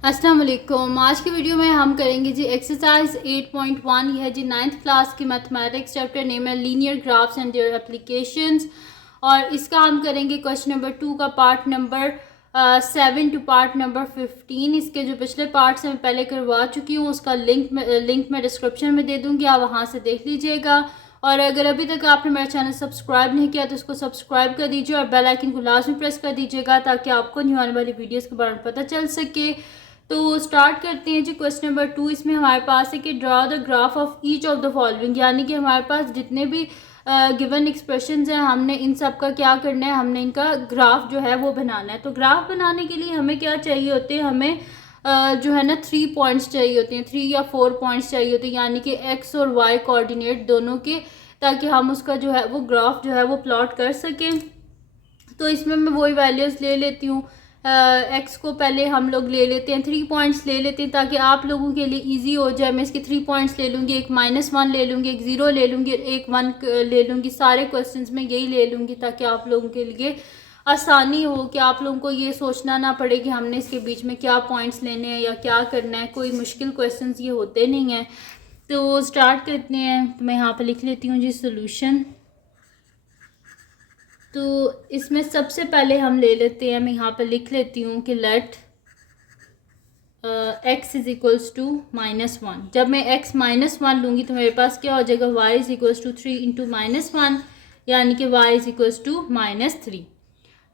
अस्सलाम वालेकुम। आज की वीडियो में हम करेंगे जी एक्सरसाइज 8.1। यह है जी 9th क्लास की मैथमेटिक्स, चैप्टर नेम है linear graphs and their applications. और इसका हम करेंगे क्वेश्चन नंबर 2 का part number 7 to part number 15। इसके जो पिछले पार्ट्स हैं मैं पहले करवा चुकी हूँ, उसका लिंक मैं डिस्क्रिप्शन में दे दूँगी, आप वहाँ से देख लीजिएगा। और अगर अभी तक आपने मेरा चैनल सब्सक्राइब नहीं किया तो उसको सब्सक्राइब कर दीजिए और बेल आइकन को लाजमी प्रेस कर दीजिएगा ताकि आपको न्यू आने वाली वीडियोस के बारे में पता चल सके। तो स्टार्ट करते हैं जी क्वेश्चन नंबर 2। इसमें हमारे पास है कि draw the graph of each of the following, यानी कि हमारे पास जितने भी गिवन एक्सप्रेशंस हैं हमने इन सब का क्या करना है, हमने इनका ग्राफ जो है वो बनाना है। तो ग्राफ बनाने के लिए हमें क्या चाहिए होते हैं, हमें जो है ना 3 पॉइंट्स चाहिए होते हैं, 3 या 4 पॉइंट्स चाहिए होते हैं, यानी कि एक्स और वाई कोऑर्डिनेट दोनों के, ताकि हम उसका जो है वो ग्राफ जो है वो प्लॉट कर सकें। तो इसमें मैं वही वैल्यूज़ ले लेती हूँ। एक्स को पहले हम लोग ले लेते हैं, 3 पॉइंट्स ले लेते हैं ताकि आप लोगों के लिए इजी हो जाए। मैं इसके 3 पॉइंट्स ले लूँगी, एक -1 ले लूँगी, एक 0 ले लूँगी, एक 1 ले लूँगी। सारे क्वेश्चंस में यही ले लूँगी ताकि आप लोगों के लिए आसानी हो, कि आप लोगों को ये सोचना ना पड़े कि हमने इसके बीच में क्या पॉइंट्स लेने हैं या क्या करना है। कोई मुश्किल क्वेश्चंस ये होते नहीं हैं। तो स्टार्ट करते हैं। तो मैं यहाँ पर लिख लेती हूँ जी सोल्यूशन। तो इसमें सबसे पहले हम ले लेते हैं, मैं यहाँ पर लिख लेती हूँ कि let x is equals to -1। जब मैं x -1 लूँगी तो मेरे पास क्या हो जाएगा, y is equals to 3 into -1, यानी कि y इज इक्वल्स टू -3।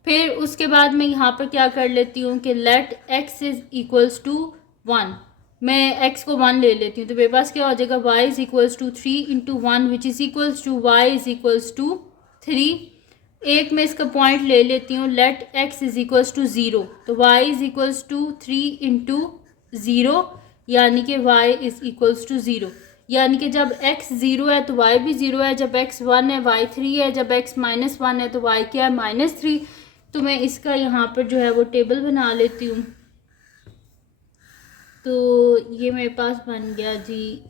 फिर उसके बाद मैं यहाँ पर क्या कर लेती हूँ कि let x is equals to 1। मैं x को 1 ले लेती हूँ तो मेरे पास क्या हो जाएगा, y is equals to 3 into 1 which is equals to y is equals to 3। एक मैं इसका पॉइंट ले लेती हूँ, let x is equals to 0, तो y is equals to 3 into 0, यानी कि y इज इक्वल्स टू 0। यानी कि जब x 0 है तो y भी 0 है, जब x 1 है y 3 है, जब x -1 है तो y क्या है, -3। तो मैं इसका यहाँ पर जो है वो टेबल बना लेती हूँ। तो ये मेरे पास बन गया जी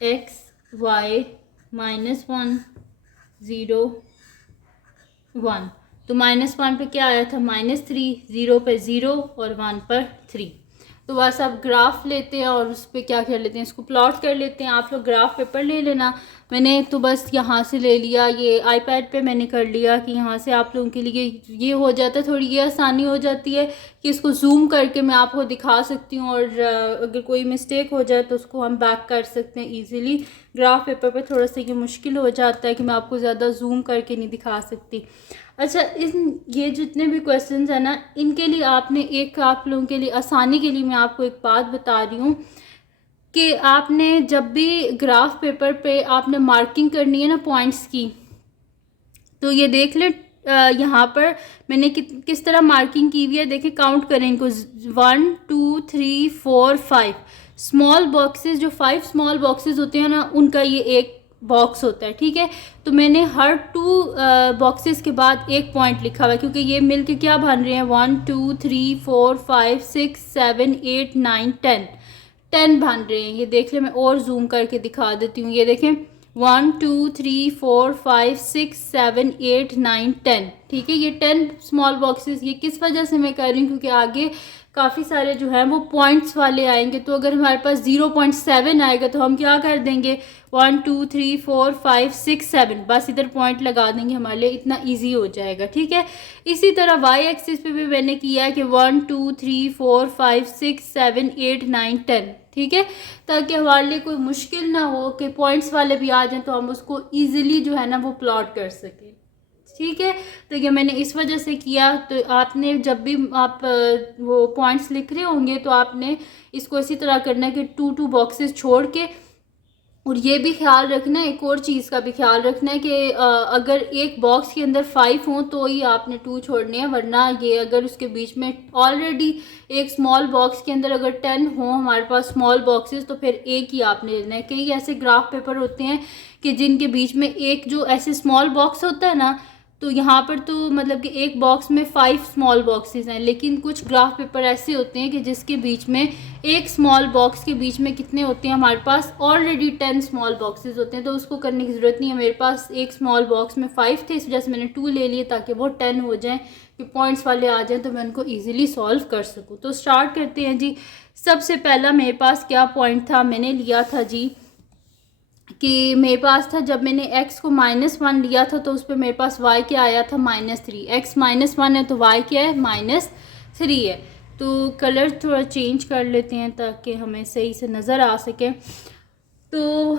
x y -1 0 1। तो -1 पे क्या आया था, -3, 0 पे 0 और 1 पर 3। तो बस अब ग्राफ लेते हैं और उस पर क्या कर लेते हैं, इसको प्लॉट कर लेते हैं। आप लोग ग्राफ पेपर ले लेना, मैंने तो बस यहाँ से ले लिया, ये आईपैड पे मैंने कर लिया कि यहाँ से आप लोगों के लिए ये हो जाता है, थोड़ी ये आसानी हो जाती है कि इसको जूम करके मैं आपको दिखा सकती हूँ, और अगर कोई मिस्टेक हो जाए तो उसको हम बैक कर सकते हैं ईज़िली। ग्राफ पेपर पे थोड़ा सा ये मुश्किल हो जाता है कि मैं आपको ज़्यादा जूम करके नहीं दिखा सकती। अच्छा, ये जितने भी क्वेश्चंस हैं ना, इनके लिए आपने एक, आप लोगों के लिए आसानी के लिए मैं आपको एक बात बता रही हूँ कि आपने जब भी ग्राफ पेपर पे आपने मार्किंग करनी है ना पॉइंट्स की, तो ये देख ले यहाँ पर मैंने किस तरह मार्किंग की हुई है। देखिए, काउंट करें इनको, 1 2 3 4 5 स्मॉल बॉक्सेस, जो 5 स्मॉल बॉक्सेस होते हैं ना, उनका ये एक बॉक्स होता है, ठीक है। तो मैंने हर 2 बॉक्सेस के बाद एक पॉइंट लिखा हुआ है, क्योंकि ये मिलके क्या बन रहे हैं, 1 2 3 4 5 6 7 8 9 10 बन रहे हैं। ये देख ले, मैं और जूम करके दिखा देती हूँ। ये देखें, 1 2 3 4 5 6 7 8 9 10, ठीक है। ये 10 स्मॉल बॉक्सेस, ये किस वजह से मैं कर रही हूँ, क्योंकि आगे काफ़ी सारे जो हैं वो पॉइंट्स वाले आएंगे। तो अगर हमारे पास 0.7 आएगा तो हम क्या कर देंगे, 1 2 3 4 5 6 7, बस इधर पॉइंट लगा देंगे, हमारे लिए इतना इजी हो जाएगा, ठीक है। इसी तरह वाई एक्सिस पे भी मैंने किया है कि 1 2 3 4 5 6 7 8 9 10, ठीक है, ताकि हमारे लिए कोई मुश्किल ना हो कि पॉइंट्स वाले भी आ जाएं तो हम उसको ईजिली जो है ना वो प्लॉट कर सकें, ठीक है। तो ये मैंने इस वजह से किया। तो आपने जब भी आप वो पॉइंट्स लिख रहे होंगे तो आपने इसको इसी तरह करना है कि 2 बॉक्सेस छोड़ के, और ये भी ख्याल रखना है, एक और चीज़ का भी ख्याल रखना है कि अगर एक बॉक्स के अंदर 5 हों तो ही आपने 2 छोड़ने हैं, वरना ये अगर उसके बीच में ऑलरेडी एक स्मॉल बॉक्स के अंदर अगर 10 हो हमारे पास स्मॉल बॉक्सेस, तो फिर एक ही आपने लेना है। कई ऐसे ग्राफ पेपर होते हैं कि जिनके बीच में एक जो ऐसे स्मॉल बॉक्स होता है ना, तो यहाँ पर तो मतलब कि एक बॉक्स में 5 स्मॉल बॉक्सेस हैं, लेकिन कुछ ग्राफ पेपर ऐसे होते हैं कि जिसके बीच में एक स्मॉल बॉक्स के बीच में कितने होते हैं, हमारे पास ऑलरेडी 10 स्मॉल बॉक्सेस होते हैं, तो उसको करने की ज़रूरत नहीं है। मेरे पास एक स्मॉल बॉक्स में 5 थे, इस वजह से मैंने 2 ले लिए ताकि वो 10 हो जाएं, कि पॉइंट्स वाले आ जाएं तो मैं उनको ईजिली सॉल्व कर सकूँ। तो स्टार्ट करते हैं जी। सबसे पहला मेरे पास क्या पॉइंट था, मैंने लिया था जी कि मेरे पास था, जब मैंने x को -1 लिया था तो उस पर मेरे पास y क्या आया था, -3। x -1 है तो y क्या है, -3 है। तो कलर थोड़ा चेंज कर लेते हैं ताकि हमें सही से नज़र आ सके। तो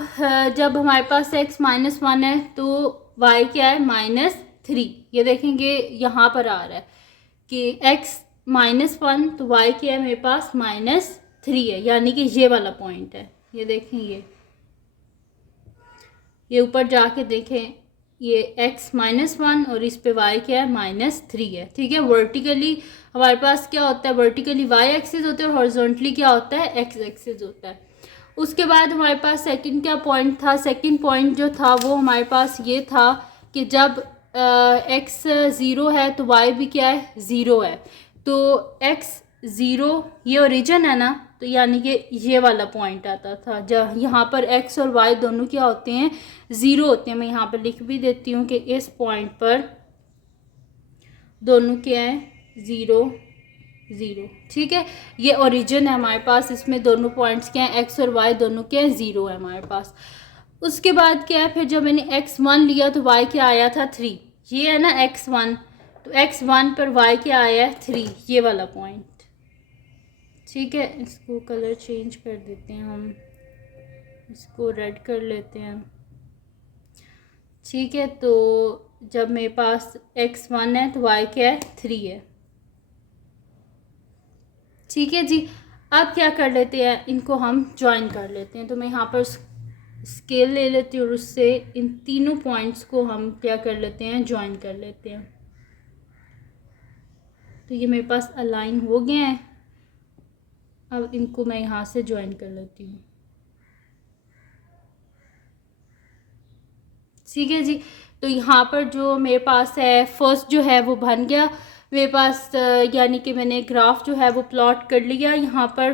जब हमारे पास x -1 है तो y क्या है, -3। ये देखेंगे यहाँ पर आ रहा है कि x -1 तो y क्या है मेरे पास, -3 है, यानी कि ये वाला पॉइंट है। ये देखेंगे, ये ऊपर जाके देखें, ये x -1 और इस पे y क्या है, -3 है। ठीक है, वर्टिकली हमारे पास क्या होता है, वर्टिकली y एक्सिस होता है और हॉरिजॉन्टली क्या होता है, x एक्सिस होता है। उसके बाद हमारे पास सेकंड क्या पॉइंट था, सेकंड पॉइंट जो था वो हमारे पास ये था कि जब x 0 है तो y भी क्या है, 0 है। तो x 0 ये ओरिजिन है ना, तो यानी कि ये वाला पॉइंट आता था जब यहाँ पर x और y दोनों क्या होते हैं, 0 होते हैं। मैं यहाँ पर लिख भी देती हूँ कि इस पॉइंट पर दोनों क्या है, 0 0। ठीक है, ये ओरिजिन है हमारे पास, इसमें दोनों पॉइंट्स क्या हैं, x और y दोनों क्या है, 0 है हमारे पास। उसके बाद क्या है, फिर जब मैंने x1 लिया तो y क्या आया था, 3। ये है ना x1, तो x1 पर y क्या आया है, 3, ये वाला पॉइंट। ठीक है, इसको कलर चेंज कर देते हैं हम, इसको रेड कर लेते हैं। ठीक है, तो जब मेरे पास x1 है तो y क्या है, 3 है। ठीक है जी, अब क्या कर लेते हैं, इनको हम ज्वाइन कर लेते हैं। तो मैं यहाँ पर स्केल ले लेती हूँ और उससे इन तीनों पॉइंट्स को हम क्या कर लेते हैं, ज्वाइन कर लेते हैं। तो ये मेरे पास अलाइन हो गए हैं, अब इनको मैं यहाँ से ज्वाइन कर लेती हूँ। ठीक है जी, तो यहाँ पर जो मेरे पास है फर्स्ट जो है वो बन गया मेरे पास, यानी कि मैंने ग्राफ जो है वो प्लॉट कर लिया यहाँ पर।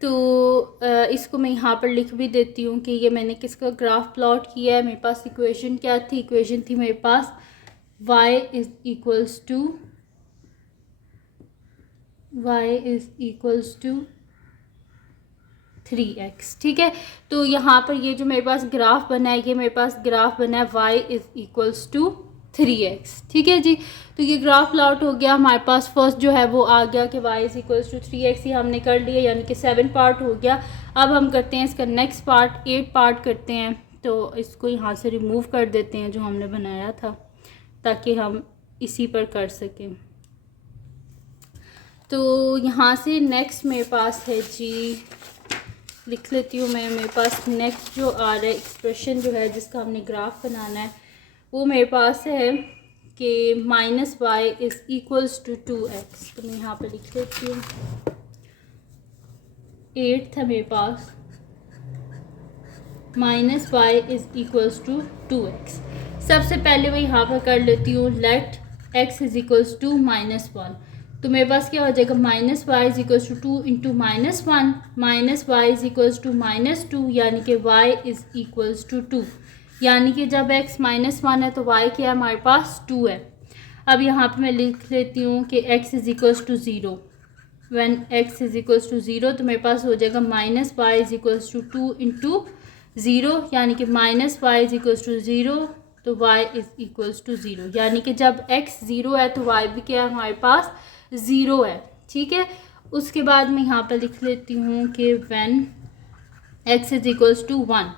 तो इसको मैं यहाँ पर लिख भी देती हूँ कि ये मैंने किसका ग्राफ प्लॉट किया है। मेरे पास इक्वेशन क्या थी, इक्वेशन थी मेरे पास y is equals to 3x। ठीक है, तो यहाँ पर ये जो मेरे पास ग्राफ बना है, ये मेरे पास ग्राफ बना है y is equals to 3x। ठीक है जी, तो ये ग्राफ प्लॉट हो गया हमारे पास। फर्स्ट जो है वो आ गया कि y is equals to 3x, ये हमने कर लिया, यानी कि 7 पार्ट हो गया। अब हम करते हैं इसका नेक्स्ट पार्ट, 8 पार्ट करते हैं। तो इसको यहाँ से रिमूव कर देते हैं जो हमने बनाया था, ताकि हम इसी पर कर सकें। तो यहाँ से नेक्स्ट मेरे पास है जी, लिख लेती हूँ मैं। मेरे पास नेक्स्ट जो आ रहा है एक्सप्रेशन जो है जिसका हमने ग्राफ बनाना है, वो मेरे पास है कि -y is equals to 2x। तो मैं यहाँ पे लिख लेती हूँ, 8 था मेरे पास, -y is equals to 2x। सबसे पहले मैं यहाँ पर कर लेती हूँ let x is equals to -1। तो मेरे पास क्या हो जाएगा, -y is equals to 2 into -1, -y is equals to -2, यानी कि y इज़ इक्वल्स टू 2। यानी कि जब x -1 है तो y क्या है हमारे पास, 2 है। अब यहाँ पे मैं लिख लेती हूँ कि x is equals to 0। When x is equals to 0 तो मेरे पास हो जाएगा -y is equals to 2 into 0, यानी कि -y इज़ इक्वल्स टू 0 तो y इज़ इक्वल्स टू 0। यानी कि जब x 0 है तो y भी क्या है हमारे पास, 0 है। ठीक है, उसके बाद मैं यहाँ पर लिख लेती हूँ कि when x is equals to 1,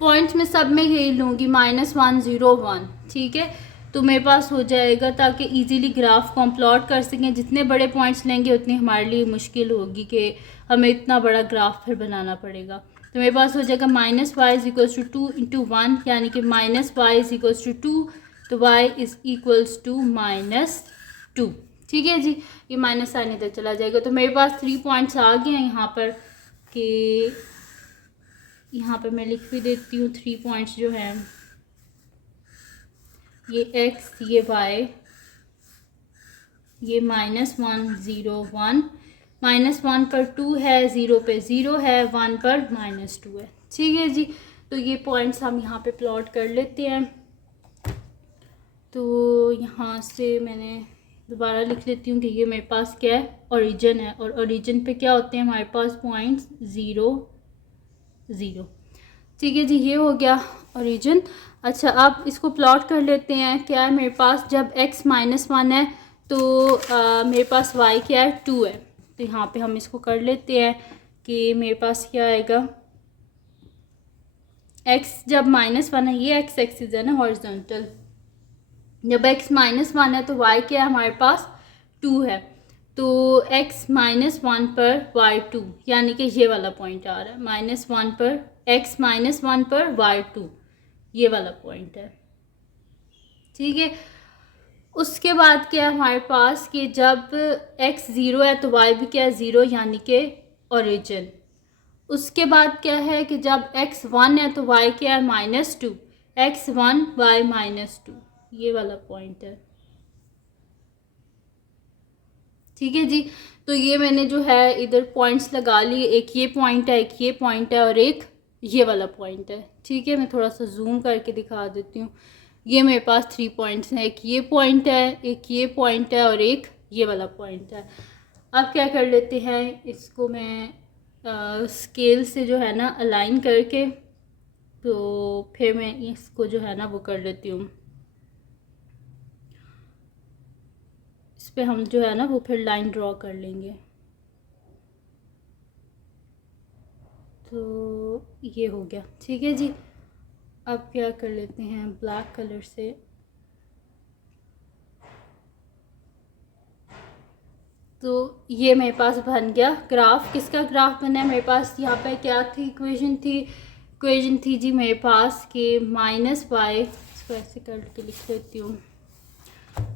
points में सब में यही लूँगी, -1 0 1। ठीक है, तो मेरे पास हो जाएगा, ताकि इजीली ग्राफ को हम प्लॉट कर सकें। जितने बड़े पॉइंट्स लेंगे उतनी हमारे लिए मुश्किल होगी कि हमें इतना बड़ा ग्राफ फिर बनाना पड़ेगा। तो मेरे पास हो जाएगा -y is equals to 2 into 1, यानी कि -y इज़ इक्वल्स टू 2 तो y इज़ इक्वल्स टू -2। ठीक है जी, ये माइनस साइन इधर चला जाएगा। तो मेरे पास 3 पॉइंट्स आ गए हैं यहाँ पर, कि यहाँ पर मैं लिख भी देती हूँ 3 पॉइंट्स जो हैं ये x, ये y, ये -1 0 1, -1 पर 2 है, 0 पे 0 है, 1 पर -2 है। ठीक है जी, तो ये पॉइंट्स हम यहाँ पे प्लॉट कर लेते हैं। तो यहाँ से मैंने दोबारा लिख लेती हूँ कि ये मेरे पास क्या है, ओरिजिन है, और ओरिजिन पे क्या होते हैं हमारे पास पॉइंट्स 0 0। ठीक है जी, ये हो गया ओरिजिन। अच्छा, अब इसको प्लॉट कर लेते हैं। क्या है मेरे पास, जब x -1 है तो मेरे पास y क्या है, 2 है। तो यहाँ पे हम इसको कर लेते हैं कि मेरे पास क्या आएगा, x जब -1 है, ये x एक्सिस है ना हॉरिजॉन्टल, जब x -1 है तो y क्या है हमारे पास, 2 है। तो x -1 पर y2, यानी कि ये वाला पॉइंट आ रहा है, -1 पर x -1 पर y2, ये वाला पॉइंट है। ठीक है, उसके बाद क्या है हमारे पास कि जब x 0 है तो y भी क्या है, 0, यानी कि ओरिजिन। उसके बाद क्या है कि जब x 1 है तो y क्या है, -2, x 1 y -2, ये वाला पॉइंट है। ठीक है जी, तो ये मैंने जो है इधर पॉइंट्स लगा लिए, एक ये पॉइंट है, एक ये पॉइंट है, और एक ये वाला पॉइंट है। ठीक है, मैं थोड़ा सा जूम करके दिखा देती हूँ। ये मेरे पास 3 पॉइंट्स हैं, एक ये पॉइंट है, एक ये पॉइंट है, और एक ये वाला पॉइंट है। अब क्या कर लेते हैं, इसको मैं स्केल से जो है ना अलाइन करके, तो फिर मैं इसको जो है ना वो कर लेती हूँ, इस पर हम जो है ना वो फिर लाइन ड्रॉ कर लेंगे। तो ये हो गया। ठीक है जी, अब क्या कर लेते हैं, ब्लैक कलर से तो ये मेरे पास बन गया ग्राफ। किसका ग्राफ बना है मेरे पास, यहाँ पे क्या थी, इक्वेशन थी जी मेरे पास कि -y, इसको ऐसे करके लिख लेती हूँ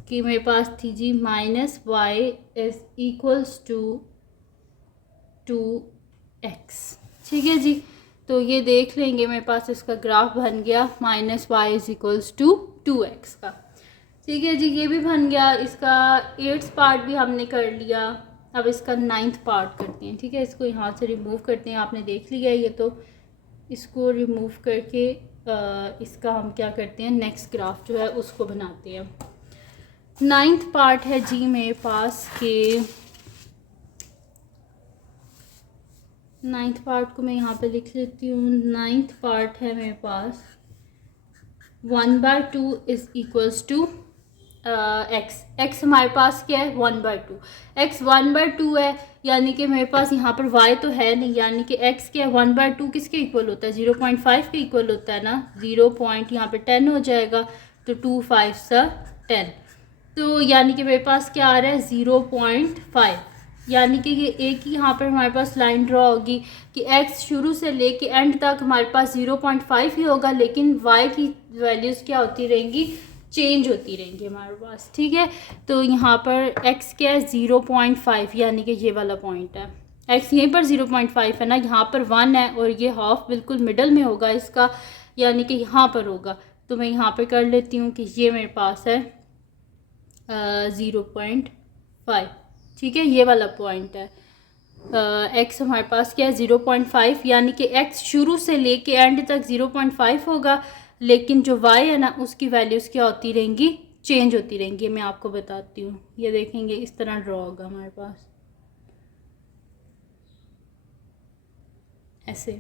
कि मेरे पास थी जी -y is equals to 2x। ठीक है जी, तो ये देख लेंगे, मेरे पास इसका ग्राफ बन गया -y is equals to 2x का। ठीक है जी, ये भी बन गया। इसका 8th पार्ट भी हमने कर लिया। अब इसका 9th पार्ट करते हैं। ठीक है, इसको यहाँ से रिमूव करते हैं, आपने देख लिया ये, तो इसको रिमूव करके इसका हम क्या करते हैं, नेक्स्ट ग्राफ जो है उसको बनाते हैं। 9th पार्ट है जी मेरे पास के 9th पार्ट को मैं यहाँ पे लिख लेती हूँ। 9th पार्ट है मेरे पास 1/2 इज इक्वल्स टू x हमारे पास क्या है, 1/2, x 1/2 है, यानी कि मेरे पास यहाँ पर y तो है नहीं, यानी कि x क्या है, 1/2 किसके इक्वल होता है, 0.5 के इक्वल होता है ना। 0 पॉइंट यहाँ पे 10 हो जाएगा, तो 2 5 10, तो यानी कि मेरे पास क्या आ रहा है, 0.5। यानी कि ये एक ही यहाँ पर हमारे पास लाइन ड्रॉ होगी कि x शुरू से लेके एंड तक हमारे पास 0.5 ही होगा, लेकिन y की वैल्यूज़ क्या होती रहेंगी, चेंज होती रहेंगी हमारे पास। ठीक है, तो यहाँ पर x क्या है, 0.5, यानी कि ये वाला पॉइंट है। x यहीं पर 0.5 है ना, यहाँ पर 1 है, और ये हाफ बिल्कुल मिडल में होगा इसका, यानी कि यहाँ पर होगा। तो मैं यहाँ पर कर लेती हूँ कि ये मेरे पास है 0.5। ठीक है, ये वाला पॉइंट है। x हमारे पास क्या है, 0.5, यानी कि x शुरू से लेके एंड तक 0.5 होगा, लेकिन जो y है ना उसकी वैल्यूज़ क्या होती रहेंगी, चेंज होती रहेंगी। मैं आपको बताती हूँ, ये देखेंगे इस तरह ड्रॉ होगा हमारे पास ऐसे।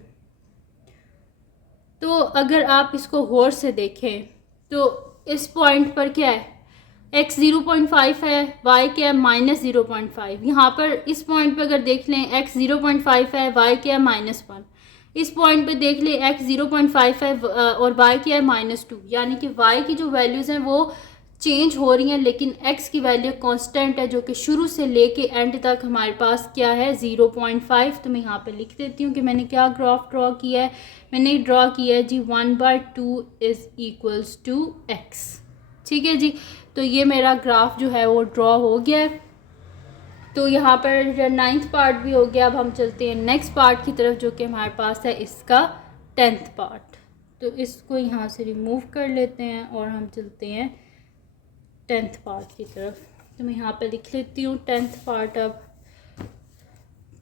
तो अगर आप इसको गौर से देखें तो इस पॉइंट पर क्या है, x 0.5 है, y क्या है, -0.5। यहाँ पर इस पॉइंट पे अगर देख लें x 0.5 है, y क्या है, -1। इस पॉइंट पे देख लें x 0.5 है और y क्या है, -2। यानी कि y की जो वैल्यूज़ हैं वो चेंज हो रही हैं, लेकिन x की वैल्यू कांस्टेंट है, जो कि शुरू से लेके एंड तक हमारे पास क्या है, 0.5। तो मैं यहाँ पे लिख देती हूँ कि मैंने क्या ग्राफ ड्रॉ किया है। मैंने ड्रॉ किया है जी 1/2 इज़ इक्वल्स टू x। ठीक है जी, तो ये मेरा ग्राफ जो है वो ड्रॉ हो गया है। तो यहाँ पर 9th पार्ट भी हो गया। अब हम चलते हैं नेक्स्ट पार्ट की तरफ, जो कि हमारे पास है इसका 10th पार्ट। तो इसको यहाँ से रिमूव कर लेते हैं और हम चलते हैं टेंथ पार्ट की तरफ। तो मैं यहाँ पे लिख लेती हूँ टेंथ पार्ट। अब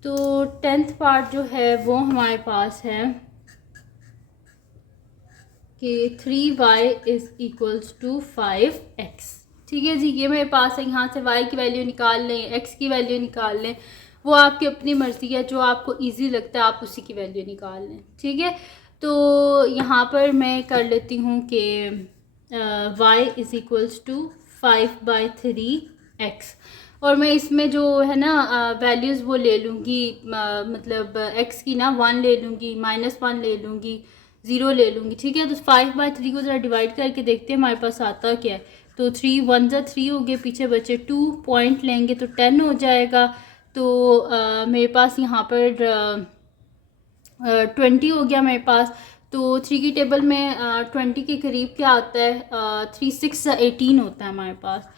तो टेंथ पार्ट जो है वो हमारे पास है कि 3y is equals to 5x। ठीक है जी, ये मेरे पास है। यहाँ से y की वैल्यू निकाल लें, x की वैल्यू निकाल लें, वो आपकी अपनी मर्ज़ी है, जो आपको इजी लगता है आप उसी की वैल्यू निकाल लें। ठीक है, तो यहाँ पर मैं कर लेती हूँ कि y is equals to 5/3x, और मैं इसमें जो है ना वैल्यूज़ वो ले लूँगी, मतलब x की ना 1 ले लूँगी, -1 ले लूँगी, 0 ले लूँगी। ठीक है, तो 5/3 को ज़रा डिवाइड करके देखते हैं हमारे पास आता क्या है। तो 3 1 ज़ा 3 हो गए, पीछे बचे 2 पॉइंट लेंगे तो 10 हो जाएगा। तो मेरे पास यहाँ पर 20 हो गया मेरे पास। तो 3 की टेबल में 20 के करीब क्या आता है, 3 6 18 होता है हमारे पास।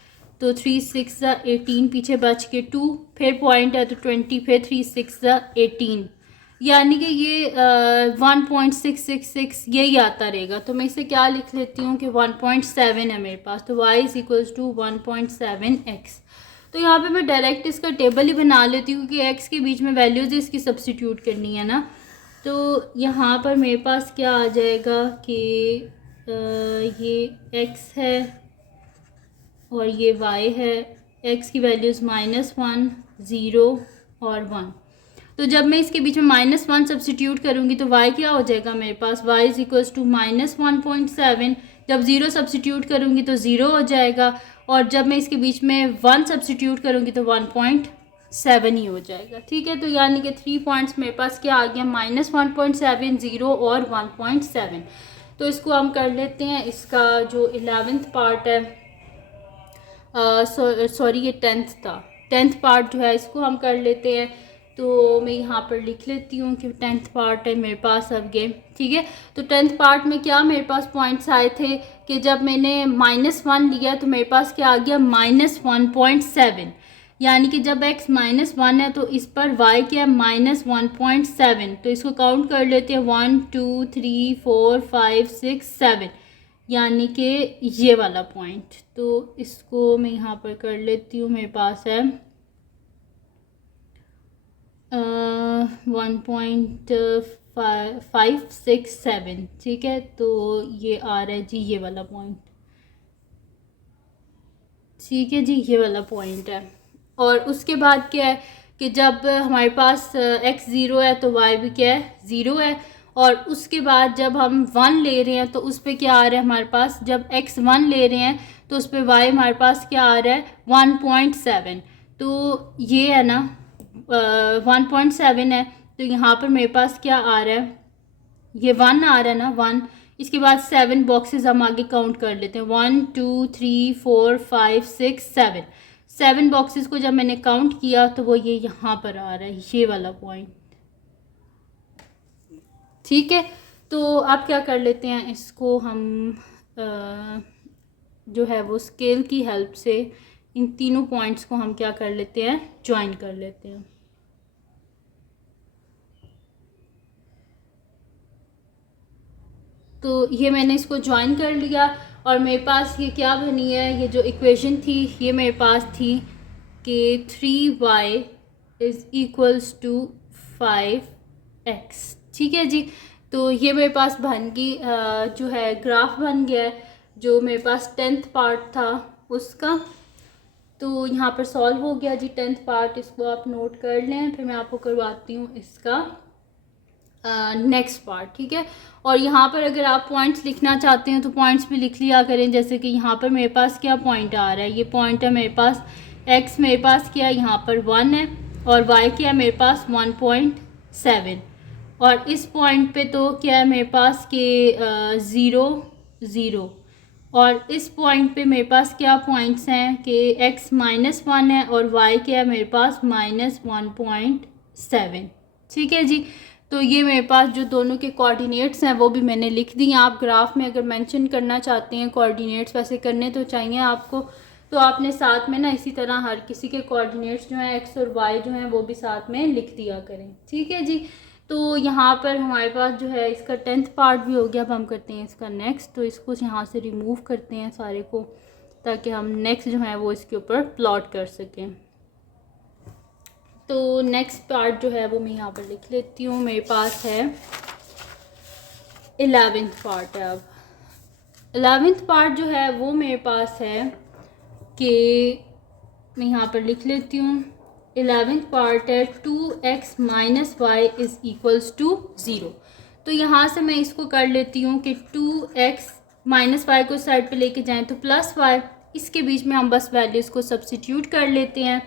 तो 3 6 18, पीछे बच के 2, फिर पॉइंट है तो 20, फिर 3 6 18, यानी कि ये 1.666 यही आता रहेगा। तो मैं इसे क्या लिख लेती हूँ कि 1.7 है मेरे पास। तो y is equals to 1.7x। तो यहाँ पे मैं डायरेक्ट इसका टेबल ही बना लेती हूँ कि x के बीच में वैल्यूज़ इसकी सब्स्टिट्यूट करनी है ना। तो यहाँ पर मेरे पास क्या आ जाएगा कि ये x है और ये y है। x की वैल्यूज़ -1 0 और 1। तो जब मैं इसके बीच में -1 सब्स्टिट्यूट करूँगी तो y क्या हो जाएगा मेरे पास, y इज़ इक्वल्स टू -1.7। जब 0 सब्स्टिट्यूट करूँगी तो 0 हो जाएगा, और जब मैं इसके बीच में 1 सब्स्टिट्यूट करूँगी तो 1.7 ही हो जाएगा। ठीक है, तो यानी कि 3 पॉइंट्स मेरे पास क्या आ गया, -1.7, 0 और 1.7। तो इसको हम कर लेते हैं। इसका जो 11th पार्ट है, सॉरी ये 10th था, 10th पार्ट जो है इसको हम कर लेते हैं। तो मैं यहाँ पर लिख लेती हूँ कि 10th पार्ट है मेरे पास अब गेम। ठीक है, तो 10th पार्ट में क्या मेरे पास पॉइंट्स आए थे कि जब मैंने -1 लिया तो मेरे पास क्या आ गया, -1.7, यानी कि जब x -1 है तो इस पर y क्या है, -1.7। तो इसको काउंट कर लेते हैं, 1 2 3 4 5 6 7, यानी कि ये वाला पॉइंट। तो इसको मैं यहाँ पर कर लेती हूँ, मेरे पास है 1.567। ठीक है, तो ये आ रहा है जी ये वाला पॉइंट। ठीक है जी, ये वाला पॉइंट है। और उसके बाद क्या है कि जब हमारे पास x 0 है तो y भी क्या है, 0 है। और उसके बाद जब हम 1 ले रहे हैं तो उस पर क्या आ रहा है हमारे पास, जब x 1 ले रहे हैं तो उस पर y हमारे पास क्या आ रहा है, 1.7। तो ये है ना 1.7 है। तो यहाँ पर मेरे पास क्या आ रहा है, ये 1 आ रहा है ना, 1। इसके बाद 7 बॉक्सेस हम आगे काउंट कर लेते हैं, 1 2 3 4 5 6 7। 7 बॉक्सेस को जब मैंने काउंट किया तो वो ये यहाँ पर आ रहा है, ये वाला पॉइंट। ठीक है, तो आप क्या कर लेते हैं, इसको हम जो है वो स्केल की हेल्प से इन तीनों पॉइंट्स को हम क्या कर लेते हैं, ज्वाइन कर लेते हैं। तो ये मैंने इसको ज्वाइन कर लिया और मेरे पास ये क्या बनी है, ये जो इक्वेशन थी ये मेरे पास थी कि 3y is equals to 5x। ठीक है जी, तो ये मेरे पास बन गई, जो है ग्राफ बन गया है जो मेरे पास 10th पार्ट था उसका। तो यहाँ पर सॉल्व हो गया जी 10th पार्ट, इसको आप नोट कर लें, फिर मैं आपको करवाती हूँ इसका नेक्स्ट पार्ट। ठीक है, और यहाँ पर अगर आप पॉइंट्स लिखना चाहते हैं तो पॉइंट्स भी लिख लिया करें। जैसे कि यहाँ पर मेरे पास क्या पॉइंट आ रहा है, ये पॉइंट है मेरे पास x, मेरे पास क्या है यहाँ पर 1 है, और y क्या है मेरे पास 1.7। और इस पॉइंट पे तो क्या है मेरे पास कि 0 0। और इस पॉइंट पे मेरे पास क्या पॉइंट्स हैं कि x -1 है और y क्या है मेरे पास -1.7। ठीक है जी, तो ये मेरे पास जो दोनों के कोऑर्डिनेट्स हैं वो भी मैंने लिख दी हैं। आप ग्राफ में अगर मेंशन करना चाहते हैं कोऑर्डिनेट्स, वैसे करने तो चाहिए आपको, तो आपने साथ में ना इसी तरह हर किसी के कोऑर्डिनेट्स जो हैं एक्स और वाई जो हैं वो भी साथ में लिख दिया करें। ठीक है जी, तो यहाँ पर हमारे पास जो है इसका 10th पार्ट भी हो गया। अब हम करते हैं इसका नेक्स्ट, तो इसको यहाँ से रिमूव करते हैं सारे को। ताकि हम नेक्स्ट जो है वो इसके ऊपर प्लॉट कर सकें। तो नेक्स्ट पार्ट जो है वो मैं यहाँ पर लिख लेती हूँ। मेरे पास है 11th पार्ट है। अब 11th पार्ट जो है वो मेरे पास है कि मैं यहाँ पर लिख लेती हूँ। 11th पार्ट है 2x minus y is equals to 0। तो यहाँ से मैं इसको कर लेती हूँ कि 2x माइनस वाई को साइड पे लेके जाएं तो प्लस वाई, इसके बीच में हम बस वैल्यूज़ को सब्सिट्यूट कर लेते हैं।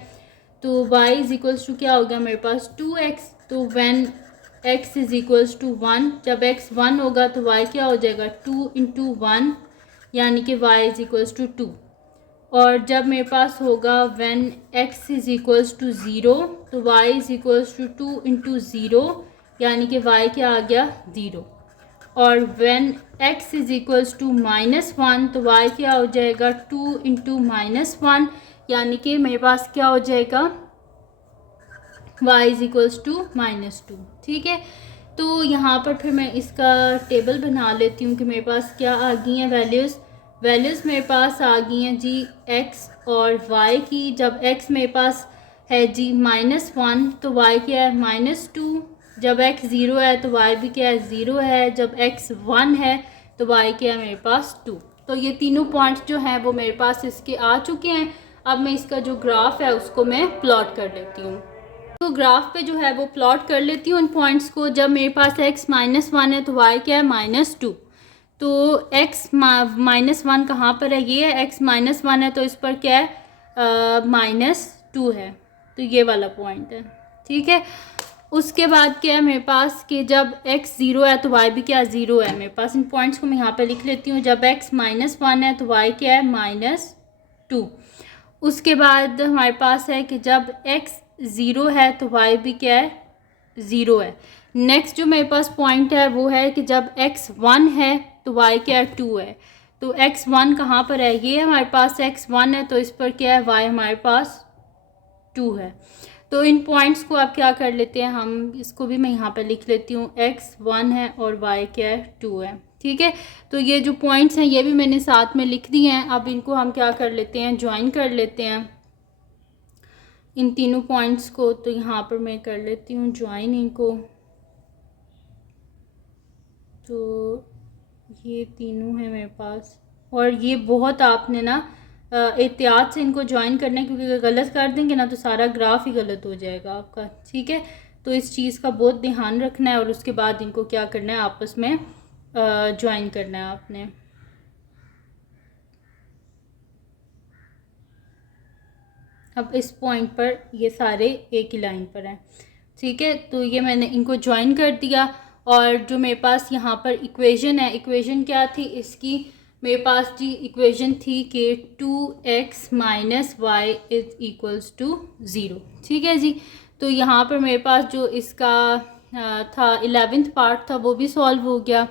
तो y इज़ इक्वल्स टू क्या हो गया मेरे पास 2x। तो when x is equals to 1, जब x 1 होगा तो y क्या हो जाएगा 2 इंटू 1, यानी कि y इज़ इक्वल्स टू 2। और जब मेरे पास होगा when x is equals to 0 तो y is equals to 2 into 0, यानी कि y क्या आ गया 0। और when x is equals to -1 तो y क्या हो जाएगा 2 इंटू -1, यानी कि मेरे पास क्या हो जाएगा y इज़ इक्वल्स टू -2। ठीक है, तो यहाँ पर फिर मैं इसका टेबल बना लेती हूँ कि मेरे पास क्या आ गई हैं वैल्यूज़ मेरे पास आ गई हैं जी x और y की। जब x मेरे पास है जी -1 तो y क्या है -2। जब x 0 है तो y भी क्या है 0 है। जब x 1 है तो y क्या है मेरे पास 2। तो ये तीनों पॉइंट्स जो हैं वो मेरे पास इसके आ चुके हैं। अब मैं इसका जो ग्राफ है उसको मैं प्लॉट कर लेती हूँ। तो ग्राफ पे जो है वो प्लॉट कर लेती हूँ उन पॉइंट्स को। जब मेरे पास x -1 है तो y क्या है -2। तो x -1 कहाँ पर है, ये है x -1 है तो इस पर क्या है -2 है, तो ये वाला पॉइंट है। ठीक है, उसके बाद क्या है मेरे पास कि जब x 0 है तो y भी क्या 0 है। मेरे पास इन पॉइंट्स को मैं यहाँ पे लिख लेती हूँ। जब x -1 है तो y क्या है -2। उसके बाद हमारे पास है कि जब x 0 है तो y भी क्या है 0 है। नेक्स्ट जो मेरे पास पॉइंट है वो है कि जब x 1 है तो y क्या है 2 है। तो x 1 कहाँ पर है, ये हमारे पास x 1 है तो इस पर क्या है y हमारे पास 2 है। तो इन पॉइंट्स को आप क्या कर लेते हैं, हम इसको भी मैं यहाँ पर लिख लेती हूँ। x 1 है और y क्या है 2 है। ठीक है, तो ये जो पॉइंट्स हैं ये भी मैंने साथ में लिख दिए हैं। अब इनको हम क्या कर लेते हैं, ज्वाइन कर लेते हैं इन तीनों पॉइंट्स को। तो यहाँ पर मैं कर लेती हूँ ज्वाइन इनको। तो ये तीनों हैं मेरे पास, और ये बहुत आपने ना एहतियात से इनको ज्वाइन करना है, क्योंकि अगर गलत कर देंगे ना तो सारा ग्राफ ही गलत हो जाएगा आपका। ठीक है, तो इस चीज़ का बहुत ध्यान रखना है और उसके बाद इनको क्या करना है, आपस में ज्वाइन करना है आपने। अब इस पॉइंट पर ये सारे एक ही लाइन पर हैं। ठीक है, तो ये मैंने इनको ज्वाइन कर दिया। और जो मेरे पास यहाँ पर इक्वेशन है, इक्वेशन क्या थी इसकी, मेरे पास जी इक्वेशन थी कि 2x minus y is equals to 0। ठीक है जी, तो यहाँ पर मेरे पास जो इसका था 11th पार्ट था वो भी सॉल्व हो गया।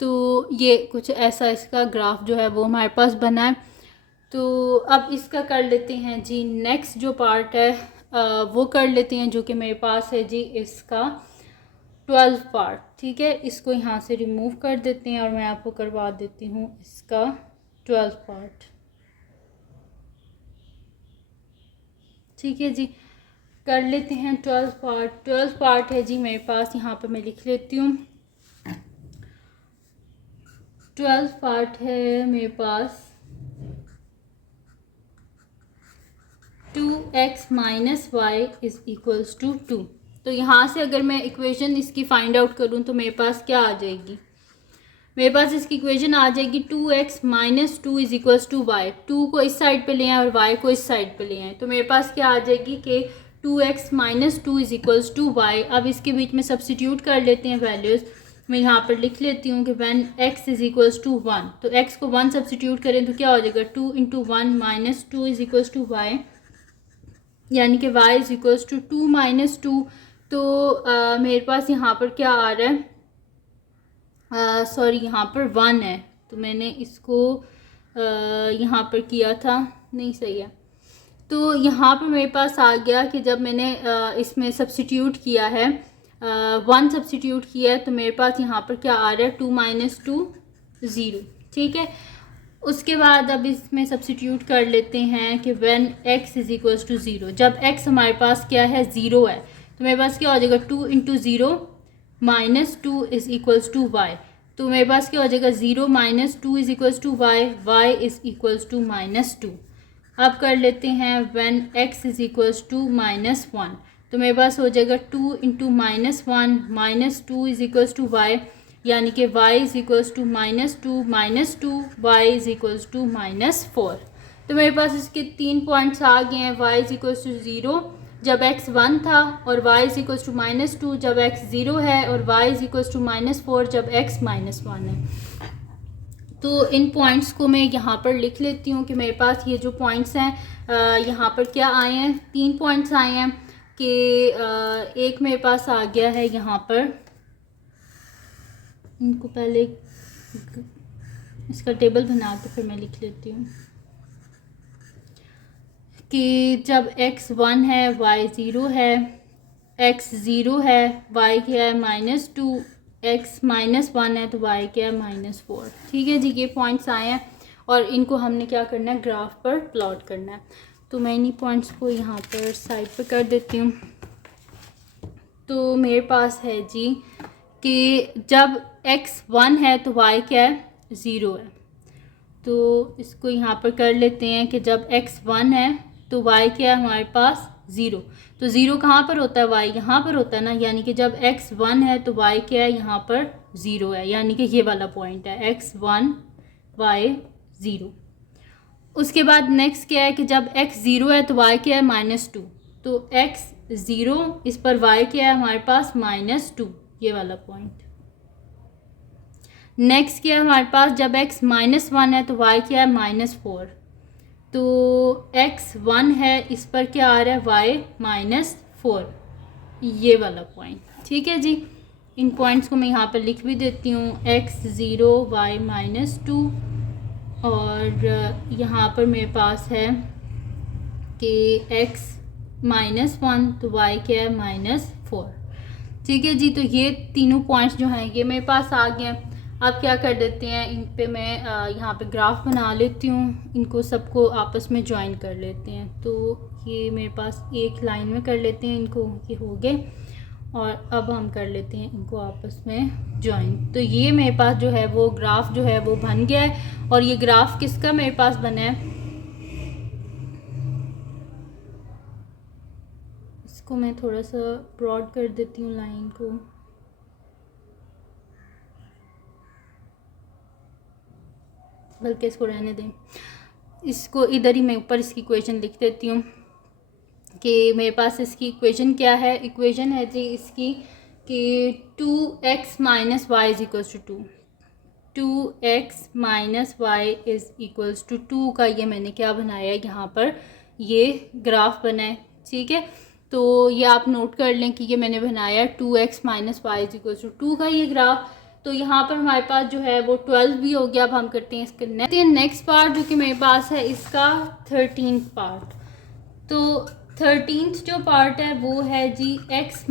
तो ये कुछ ऐसा इसका ग्राफ जो है वो हमारे पास बना है। तो अब इसका कर लेते हैं जी नेक्स्ट जो पार्ट है वो कर लेते हैं, जो कि मेरे पास है जी इसका 12 पार्ट। ठीक है, इसको यहाँ से रिमूव कर देते हैं और मैं आपको करवा देती हूँ इसका 12 पार्ट। ठीक है जी, कर लेते हैं 12 पार्ट। 12 पार्ट है जी मेरे पास, यहाँ पर मैं लिख लेती हूँ। 12 पार्ट है मेरे पास 2x minus y is equals to 2। तो यहाँ से अगर मैं इक्वेशन इसकी फाइंड आउट करूँ तो मेरे पास क्या आ जाएगी, मेरे पास इसकी इक्वेशन आ जाएगी 2x minus 2 is equals to y. 2 को इस साइड पे ले आए और y को इस साइड पे ले आए, तो मेरे पास क्या आ जाएगी कि 2x minus 2 is equals to y. अब इसके बीच में सब्सिट्यूट कर लेते हैं वैल्यूज़। मैं यहाँ पर लिख लेती हूँ कि when x is equals to 1, तो x को 1 सब्सिट्यूट करें तो क्या हो जाएगा 2 into 1 minus 2 is equals to y, यानी कि y is equals to 2 minus 2। तो मेरे पास यहाँ पर क्या आ रहा है, सॉरी यहाँ पर 1 है, तो मैंने इसको यहाँ पर किया था, नहीं सही है। तो यहाँ पर मेरे पास आ गया कि जब मैंने इसमें सब्सिट्यूट किया है 1 सब्सिट्यूट किया है, तो मेरे पास यहाँ पर क्या आ रहा है 2 माइनस 2 0। ठीक है, उसके बाद अब इसमें सब्स्टिट्यूट कर लेते हैं कि when x is equals to 0, जब x हमारे पास क्या है 0 है, तो मेरे पास क्या हो जाएगा 2 into 0 minus 2 is equals to y. तो मेरे पास क्या हो जाएगा 0 minus 2 is equals to y, y is equals to -2। अब कर लेते हैं when x is equals to -1, तो मेरे पास हो जाएगा 2 into -1 minus 2 is equals to y, यानी कि y is equals to -2 y is equals to -4। तो मेरे पास इसके 3 पॉइंट्स आ गए हैं। y इज इक्वल्स टू 0 जब x 1 था, और y इज इक्वल्स टू -2 जब x 0 है, और y इज इक्वल्स टू -4 जब x -1 है। तो इन पॉइंट्स को मैं यहाँ पर लिख लेती हूँ कि मेरे पास ये जो पॉइंट्स हैं यहाँ पर क्या आए हैं, 3 पॉइंट्स आए हैं कि एक मेरे पास आ गया है यहाँ पर, इनको पहले इसका टेबल बना के फिर मैं लिख लेती हूँ कि जब x 1 है y 0 है, x 0 है y क्या है -2, x -1 है तो y क्या है -4। ठीक है जी, ये पॉइंट्स आए हैं और इनको हमने क्या करना है ग्राफ पर प्लॉट करना है। तो मैं इन्हीं पॉइंट्स को यहाँ पर साइड पर कर देती हूँ। तो मेरे पास है जी कि जब x 1 है तो y क्या है 0 है। तो इसको यहाँ पर कर लेते हैं कि जब x 1 है तो y क्या है हमारे पास 0। तो 0 कहाँ पर होता है, y यहाँ पर होता है ना, यानी कि जब x 1 है तो y क्या है यहाँ पर 0 है, यानी कि ये वाला पॉइंट है x 1 y 0। उसके बाद नेक्स्ट क्या है कि जब x 0 है तो y क्या है -2, तो x 0 इस पर y क्या है हमारे पास -2, ये वाला पॉइंट। नेक्स्ट क्या है हमारे पास जब x -1 है तो y क्या है -4, तो x 1 है इस पर क्या आ रहा है y -4, ये वाला पॉइंट। ठीक है जी, इन पॉइंट्स को मैं यहाँ पर लिख भी देती हूँ x 0 y -2, और यहाँ पर मेरे पास है कि x -1 तो y क्या है -4। ठीक है जी, तो ये तीनों पॉइंट्स जो हैं ये मेरे पास आ गए हैं। अब क्या कर देते हैं, इन पे मैं यहाँ पे ग्राफ बना लेती हूँ, इनको सबको आपस में ज्वाइन कर लेते हैं। तो ये मेरे पास एक लाइन में कर लेते हैं इनको, ये हो गए, और अब हम कर लेते हैं इनको आपस में ज्वाइन। तो ये मेरे पास जो है वो ग्राफ जो है वो बन गया है, और ये ग्राफ किसका मेरे पास बना है, इसको मैं थोड़ा सा ब्रॉड कर देती हूँ लाइन को। बल्कि इसको रहने दें, इसको इधर ही मैं ऊपर इसकी इक्वेशन लिख देती हूँ कि मेरे पास इसकी इक्वेशन क्या है। इक्वेशन है जी इसकी कि 2x - y is equals to 2x - y is equals to 2 का ये मैंने क्या बनाया है यहाँ पर, ये ग्राफ बना है। ठीक है, तो ये आप नोट कर लें कि ये मैंने बनाया 2x - y is equals to 2 का ये ग्राफ। तो यहाँ पर हमारे पास जो है वो 12 भी हो गया। अब हम करते हैं इसका नेक्स्ट पार्ट जो कि मेरे पास है इसका 13th पार्ट। तो 13th जो पार्ट है वो है जी x -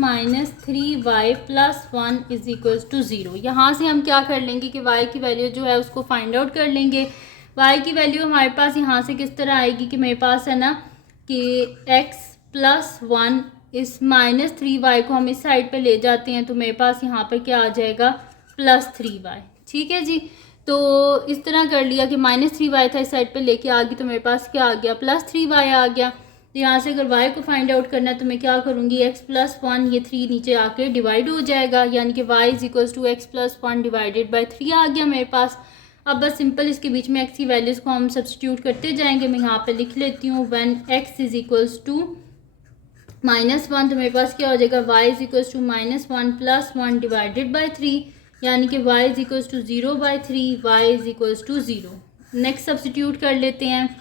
3y + 1 is equals to 0। यहाँ से हम क्या कर लेंगे कि y की वैल्यू जो है उसको फाइंड आउट कर लेंगे। y की वैल्यू हमारे पास यहाँ से किस तरह आएगी कि मेरे पास है ना कि x + 1 इस -3y को हम इस साइड पे ले जाते हैं, तो मेरे पास यहाँ पर क्या आ जाएगा +3y। ठीक है जी, तो इस तरह कर लिया कि -3y था इस साइड पे लेके आ गई, तो मेरे पास क्या आ गया +3y आ गया। तो यहाँ से अगर y को फाइंड आउट करना है तो मैं क्या करूँगी x + 1, ये 3 नीचे आके डिवाइड हो जाएगा, यानी कि y is equals to x + 1 divided by 3 आ गया मेरे पास। अब बस सिंपल इसके बीच में x की वैल्यूज़ को हम सब्सटीट्यूट करते जाएंगे। मैं यहाँ पे लिख लेती हूँ when x is equals to -1, तो मेरे पास क्या हो जाएगा y is equals to -1 + 1 divided by 3, यानी कि y is equals to 0/3, y is equals to 0। Next substitute कर लेते हैं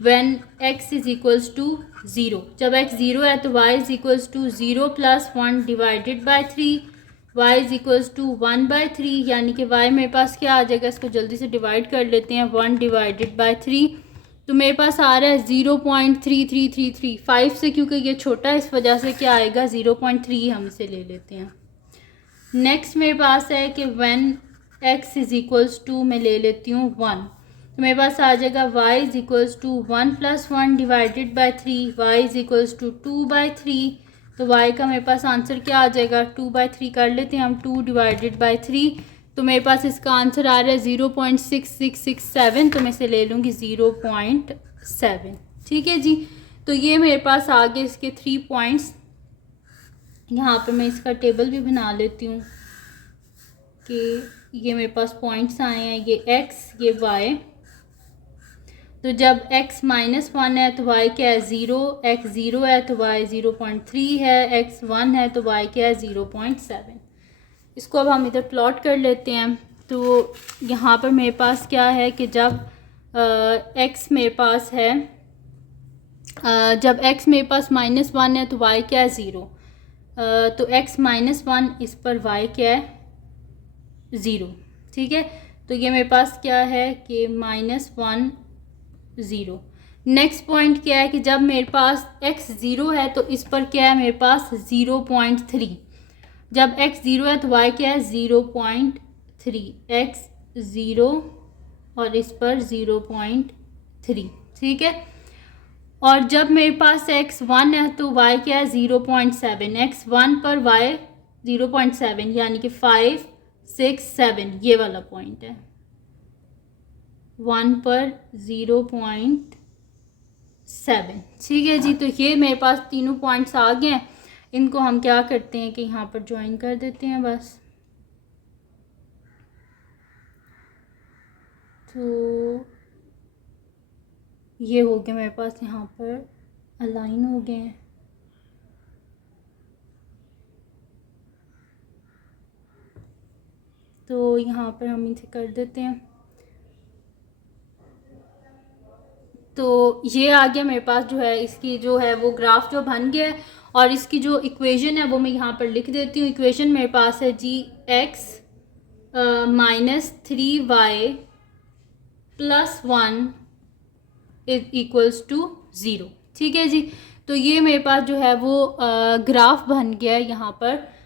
when x is equals to 0, जब x 0 है तो y is equals to 0 + 1 divided by 3, y is equals to 1/3, यानी कि y मेरे पास क्या आ जाएगा, इसको जल्दी से डिवाइड कर लेते हैं 1 डिवाइडेड बाई 3, तो मेरे पास आ रहा है 0.3333 5 से, क्योंकि ये छोटा है इस वजह से क्या आएगा 0.3 हम इसे ले लेते हैं। नेक्स्ट मेरे पास है कि when x is equals to मैं ले लेती हूँ 1, तो मेरे पास आ जाएगा y is equals to 1 + 1 divided by 3, y is equals to 2/3। तो y का मेरे पास आंसर क्या आ जाएगा, 2/3 कर लेते हैं हम, 2 डिवाइडेड बाई 3। तो मेरे पास इसका आंसर आ रहा है 0.6667, तो मैं इसे ले लूँगी 0.7। ठीक है जी। तो ये मेरे पास आ गए इसके 3 पॉइंट्स। यहाँ पर मैं इसका टेबल भी बना लेती हूँ कि ये मेरे पास पॉइंट्स आए हैं, ये x ये y। तो जब x -1 है तो y क्या है 0, x 0 है तो y 0.3 है, x 1 है तो y क्या है 0.7। इसको अब हम इधर प्लॉट कर लेते हैं। तो यहाँ पर मेरे पास क्या है कि जब x मेरे पास है, जब x मेरे पास -1 है तो y क्या है 0। तो x -1 इस पर y क्या है 0। ठीक है, तो ये मेरे पास क्या है कि -1 0। नेक्स्ट पॉइंट क्या है कि जब मेरे पास x 0 है तो इस पर क्या है मेरे पास 0.3। जब x 0 है तो y क्या है 0.3, x 0 और इस पर 0.3। ठीक है, और जब मेरे पास x 1 है तो y क्या है 0.7, x 1 पर y 0.7 यानी कि 5 6 7 ये वाला पॉइंट है, 1 पर 0.7। ठीक है जी। तो ये मेरे पास तीनों पॉइंट्स आ गए हैं। इनको हम क्या करते हैं कि यहाँ पर ज्वाइन कर देते हैं बस। तो ये हो गया मेरे पास, यहाँ पर अलाइन हो गए हैं। तो यहाँ पर हम इसे कर देते हैं। तो ये आ गया मेरे पास जो है, इसकी जो है वो ग्राफ जो बन गया है। और इसकी जो इक्वेशन है वो मैं यहाँ पर लिख देती हूँ। इक्वेशन मेरे पास है जी x -3y + 1 इक्वल्स टू 0। ठीक है जी। तो ये मेरे पास जो है वो ग्राफ बन गया है। यहाँ पर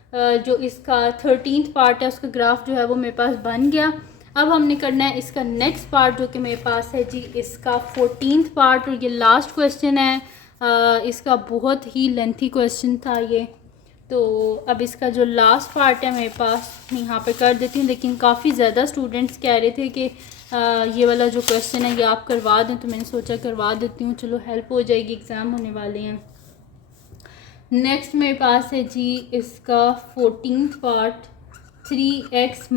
जो इसका 13th पार्ट है उसका ग्राफ जो है वो मेरे पास बन गया। अब हमने करना है इसका नेक्स्ट पार्ट जो कि मेरे पास है जी इसका 14th पार्ट, और ये लास्ट क्वेश्चन है। इसका बहुत ही लेंथी क्वेश्चन था ये। तो अब इसका जो लास्ट पार्ट है मेरे पास मैं यहाँ पे कर देती हूँ। लेकिन काफ़ी ज़्यादा स्टूडेंट्स कह रहे थे कि ये वाला जो क्वेश्चन है ये आप करवा दें, तो मैंने सोचा करवा देती हूँ, चलो हेल्प हो जाएगी, एग्ज़ाम होने वाले हैं। नेक्स्ट मेरे पास है जी इसका 14th पार्ट, 3x -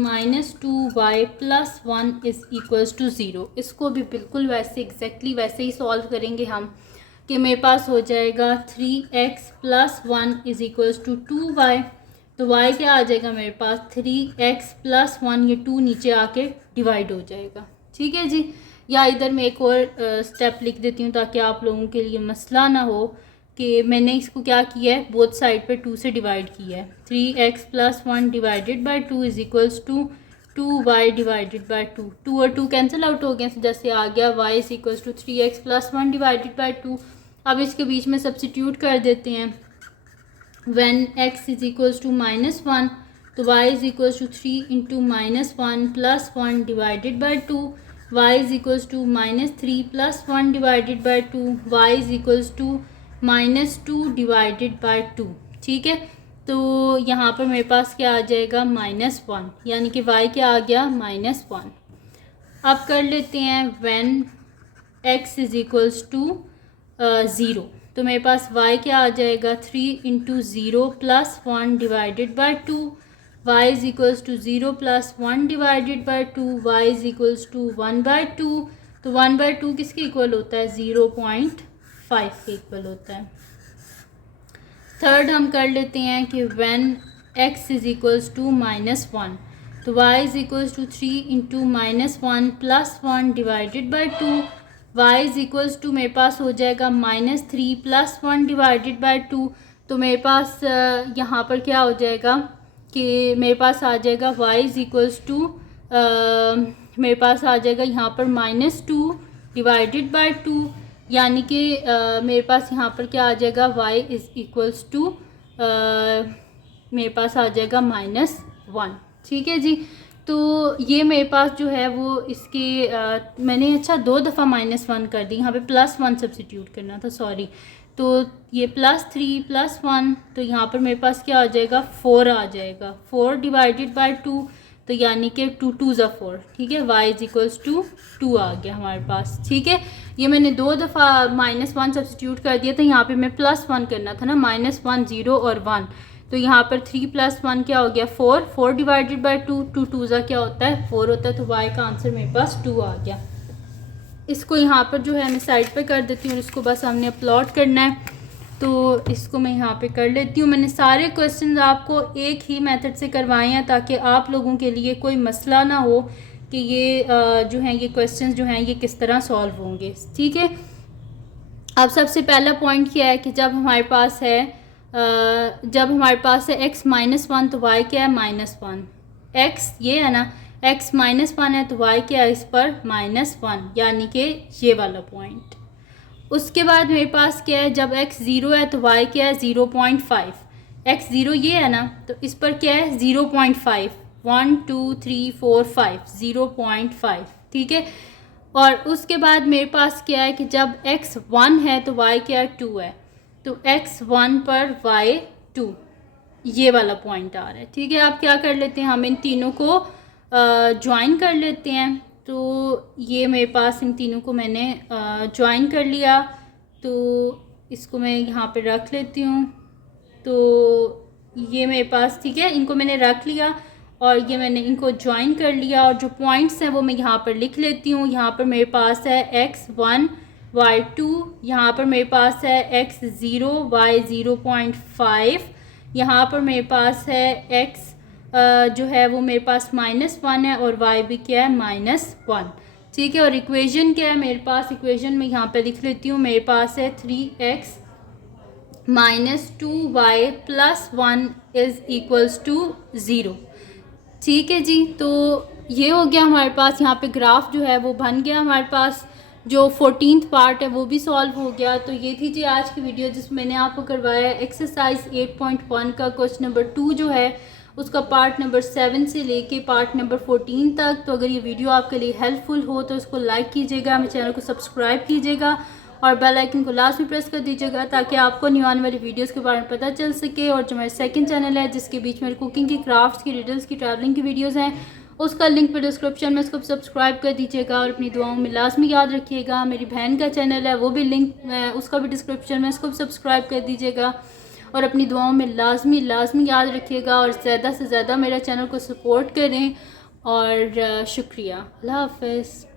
2y + 1 = 0। इसको भी बिल्कुल वैसे एग्जैक्टली वैसे ही सॉल्व करेंगे हम कि मेरे पास हो जाएगा 3x + 1 = 2y। तो y क्या आ जाएगा मेरे पास 3x + 1, ये 2 नीचे आके डिवाइड हो जाएगा। ठीक है जी। या इधर मैं एक और स्टेप लिख देती हूँ ताकि आप लोगों के लिए मसला ना हो कि मैंने इसको क्या किया है, बोथ साइड पे 2 से डिवाइड किया है। 3x + 1 divided by 2 = 2y divided by 2। 2 और 2 कैंसिल आउट हो गए, जैसे आ गया y = 3x + 1 डिवाइडेड बाई 2। अब इसके बीच में सब्सिट्यूट कर देते हैं। when x = -1 तो y = 3 × -1 + 1 divided by 2, y = -3 + 1 divided by 2, y = -2 divided by 2। ठीक है, तो यहाँ पर मेरे पास क्या आ जाएगा -1, यानी कि y क्या आ गया -1। अब कर लेते हैं when x = 0, तो मेरे पास y क्या आ जाएगा 3 × 0 + 1 divided by 2, y = 0 + 1 divided by 2, y = 1/2। तो 1/2 किसके इक्वल होता है 0.5 के इक्वल होता है। थर्ड हम कर लेते हैं कि when x = -1 तो y = 3 × -1 + 1 डिवाइडेड बाई 2, y = मेरे पास हो जाएगा -3 + 1 डिवाइडेड बाई 2। तो मेरे पास यहाँ पर क्या हो जाएगा कि मेरे पास आ जाएगा y = मेरे पास आ जाएगा यहाँ पर -2 डिवाइडेड बाई 2, यानी कि मेरे पास यहाँ पर क्या आ जाएगा y = मेरे पास आ जाएगा -1। ठीक है जी। तो ये मेरे पास जो है वो इसके मैंने अच्छा 2 दफ़ा -1 कर दी, यहाँ पे +1 सब्सिट्यूट करना था, सॉरी। तो ये +3 +1, तो यहाँ पर मेरे पास क्या आ जाएगा, 4 आ जाएगा। 4 डिवाइडेड बाय 2, तो यानी कि 2 2 ज़ा 4, ठीक है। y इक्वल्स टू 2 आ गया हमारे पास, ठीक है। ये मैंने 2 दफ़ा -1 सब्सिट्यूट कर दिया था, यहाँ पे मैं +1 करना था ना, -1 0 और 1, तो यहाँ पर 3 + 1 क्या हो गया, 4। 4 डिवाइडेड बाय 2, 2 2 ज़ा क्या होता है, 4 होता है, तो y का आंसर मेरे पास 2 आ गया। इसको यहाँ पर जो है मैं साइड पे कर देती हूँ, इसको बस हमने अपलोड करना है, तो इसको मैं यहाँ पे कर लेती हूँ। मैंने सारे क्वेश्चंस आपको एक ही मेथड से करवाए हैं ताकि आप लोगों के लिए कोई मसला ना हो कि ये जो हैं ये क्वेश्चंस जो हैं ये किस तरह सॉल्व होंगे, ठीक है। अब सबसे पहला पॉइंट क्या है कि जब हमारे पास है x -1 तो y क्या है, -1। x ये है ना, x -1 है तो y क्या है इस पर, -1, यानी कि ये वाला पॉइंट। उसके बाद मेरे पास क्या है, जब x 0 है तो y क्या है, 0.5। x 0 ये है ना, तो इस पर क्या है, 0.5। 1 2 3 4 5, 0.5, ठीक है। और उसके बाद मेरे पास क्या है कि जब x 1 है तो y क्या है, 2 है, तो x 1 पर y 2, ये वाला पॉइंट आ रहा है, ठीक है। आप क्या कर लेते हैं, हम इन तीनों को ज्वाइन कर लेते हैं। तो ये मेरे पास इन तीनों को मैंने ज्वाइन कर लिया, तो इसको मैं यहाँ पे रख लेती हूँ। तो ये मेरे पास, ठीक है, इनको मैंने रख लिया और ये मैंने इनको ज्वाइन कर लिया, और जो पॉइंट्स हैं वो मैं यहाँ पर लिख लेती हूँ। यहाँ पर मेरे पास है x1 y2, यहाँ पर मेरे पास है x0 y 0.5, यहाँ पर मेरे पास है x जो है वो मेरे पास -1 है और y भी क्या है, -1, ठीक है। और इक्वेशन क्या है मेरे पास, इक्वेशन में यहाँ पे लिख लेती हूँ, मेरे पास है 3x -2y + 1 = 0, ठीक है जी। तो ये हो गया हमारे पास, यहाँ पे ग्राफ जो है वो बन गया हमारे पास। जो 14th पार्ट है वो भी सॉल्व हो गया। तो ये थी जी आज की वीडियो जिसमें मैंने आपको करवाया एक्सरसाइज 8.1 का क्वेश्चन नंबर 2 जो है उसका पार्ट नंबर 7 से लेके पार्ट नंबर 14 तक। तो अगर ये वीडियो आपके लिए हेल्पफुल हो तो इसको लाइक कीजिएगा, मेरे चैनल को सब्सक्राइब कीजिएगा और बेल आइकन को लास्ट में प्रेस कर दीजिएगा ताकि आपको न्यू आने वाली वीडियोस के बारे में पता चल सके। और जो मेरा सेकंड चैनल है जिसके बीच में कुकिंग की, क्राफ्ट्स की, रिडल्स की, ट्रैवलिंग की वीडियोस हैं, उसका लिंक पे डिस्क्रिप्शन में, उसको सब्सक्राइब कर दीजिएगा और अपनी दुआओं में लाजमी याद रखिएगा। मेरी बहन का चैनल है वो भी लिंक उसका भी डिस्क्रिप्शन में, उसको भी सब्सक्राइब कर दीजिएगा और अपनी दुआओं में लाजमी याद रखिएगा और ज़्यादा से ज़्यादा मेरा चैनल को सपोर्ट करें। और शुक्रिया, अल्लाह हाफ़िज़।